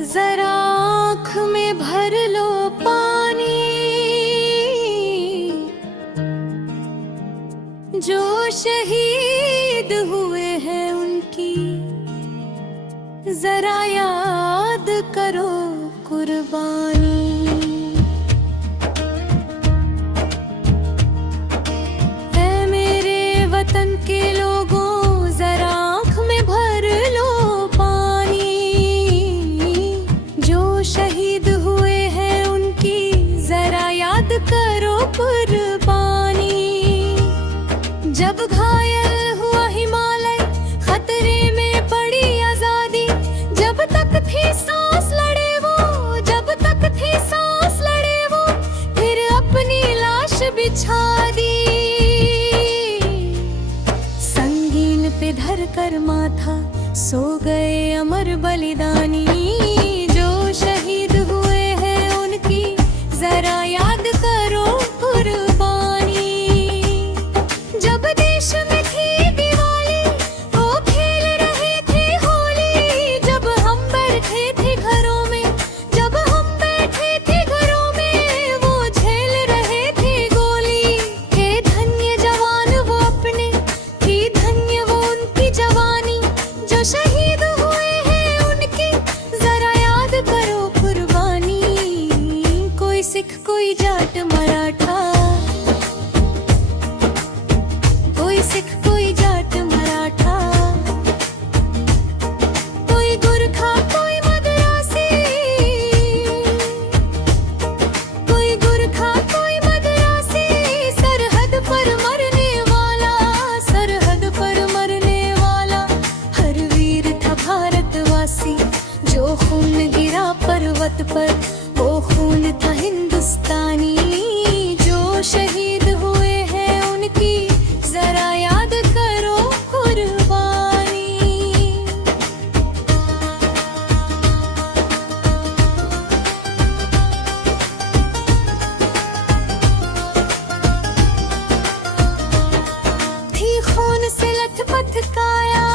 जरा आँख में भर लो पानी, जो शहीद हुए हैं उनकी जरा याद करो कुर्बानी। ऐ मेरे वतन के लोगों, जरा आँख में भर लो पानी, जो शहीद हुए हैं उनकी जरा याद करो कुर्बानी। जब घायल हुआ हिमालय, खतरे में पड़ी आजादी, जब तक थी सांस लड़े वो, जब तक थी सांस लड़े वो, फिर अपनी लाश बिछा दी। संगीन पे धर कर माथा सो गए अमर बलिदानी, जो शहीद हुए हैं उनकी जरा याद करो कुर्बानी। जब देश में थी दिवाली, वो खेल रहे थे होली, जब हम बैठे थे घरों में, जब हम बैठे थे घरों में, वो झेल रहे थे गोली। थे धन्य जवान वो अपने, थी धन्य वो उनकी जवानी, जो शहीद हुए हैं उनकी जरा याद करो कुर्बानी। कोई सिख कोई जाट मराठा, कोई सिख कोई जाट मराठा, कोई गुरखा कोई मद्रासी, कोई गुरखा कोई मद्रासी, सरहद पर मरने वाला, सरहद पर मरने वाला हर वीर था भारतवासी। जो खून गिरा पर्वत पर वो खून था हिंदुस्तानी, जो शहीद हुए हैं उनकी जरा याद करो कुर्बानी। थी खून से लथपथ काया,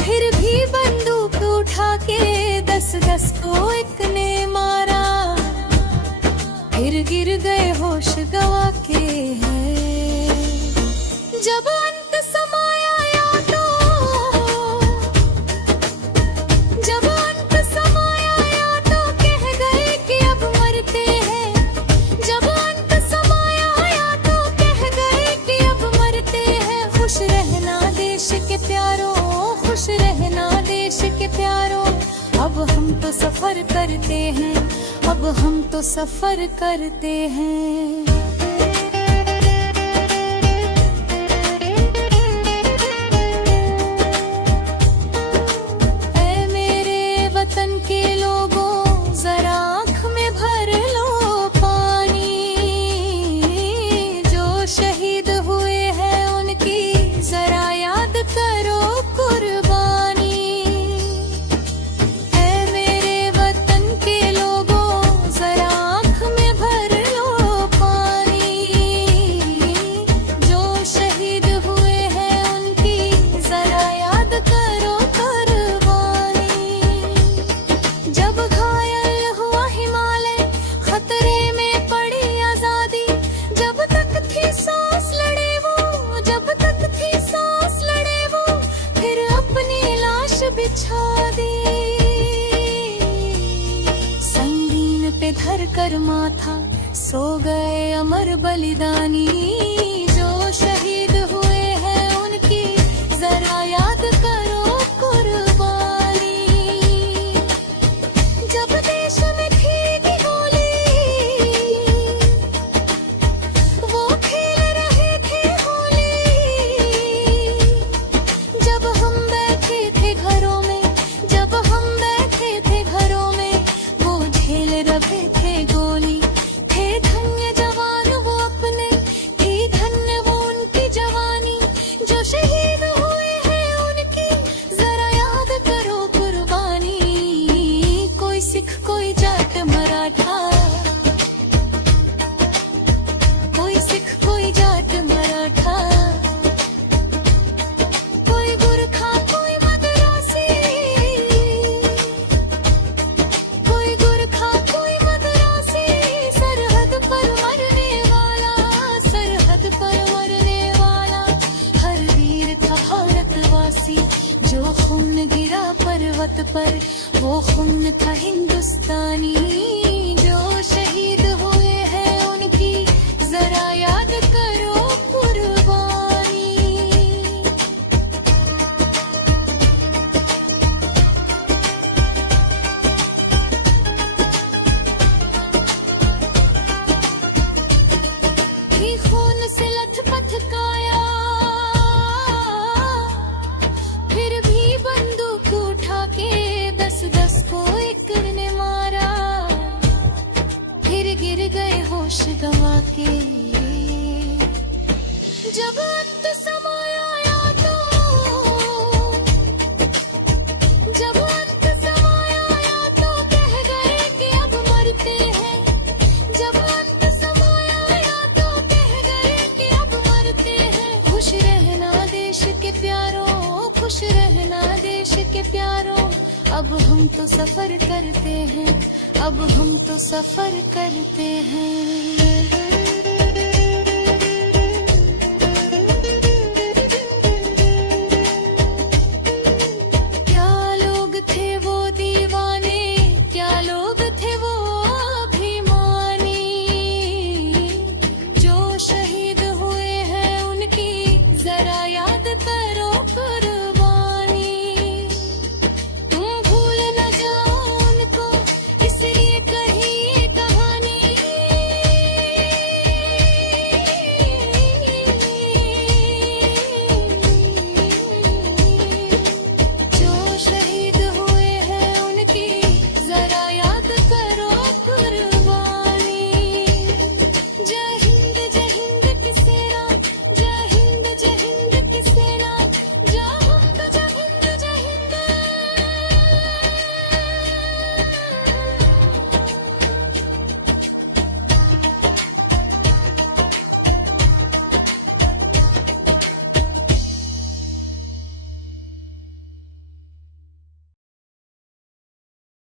फिर भी बंदूक उठा के 10-10 को एक ने मारा, फिर गिर गए होश गवा के हैं। जब अंत समाया या तो, जब अंत समाया या तो कह गए कि अब मरते हैं, जब अंत समाया या तो कह गए कि अब मरते हैं। खुश रहना देश के प्यारों, खुश रहना देश के प्यारों, अब हम तो सफर करते हैं, अब हम तो सफर करते हैं। ऐ मेरे वतन के लोगों, जरा आँख में भर लो पानी, जो शहीद हुए हैं उनकी जरा याद करो कुर्बानी। ऐ मेरे वतन के लोगों, जरा आँख में भर लो पानी, जो शहीद हुए हैं उनकी जरा याद करो कुर्बानी। जब घायल हुआ हिमालय, खतरे में पड़ी आजादी, जब तक थी सांस लड़े वो, जब तक थी सांस लड़े वो, फिर अपनी लाश बिछा दी। संगीन पे धर कर माथा सो गए अमर बलिदानी, जो शहीद हुए हैं उनकी जरा याद करो कुर्बानी। जब देश में थी दिवाली, वो खेल रहे थे होली, जब हम बैठे थे घरों में, जब हम बैठे थे घरों में, वो झेल रहे थे गोली। थे धन्य जवान वो अपने, थी खून गिरा पर्वत पर, वो खून था हिंदुस्तानी। जो शहीद हुए हैं उनकी जरा याद करो कुर्बानी। ही खून से लथपथ काया, फिर भी बंदूक उठा के 10-10 को एक ने मारा। फिर गिर गए होश गंवा के। जब अंत समय आया तो, जब अंत समय आया तो कह गए कि अब मरते हैं। जब अंत समय आया तो कह गए कि अब मरते हैं। खुश रहना देश के प्यारों, खुश रहना देश के प्यारों। अब हम तो सफर करते हैं, अब हम तो सफर करते हैं।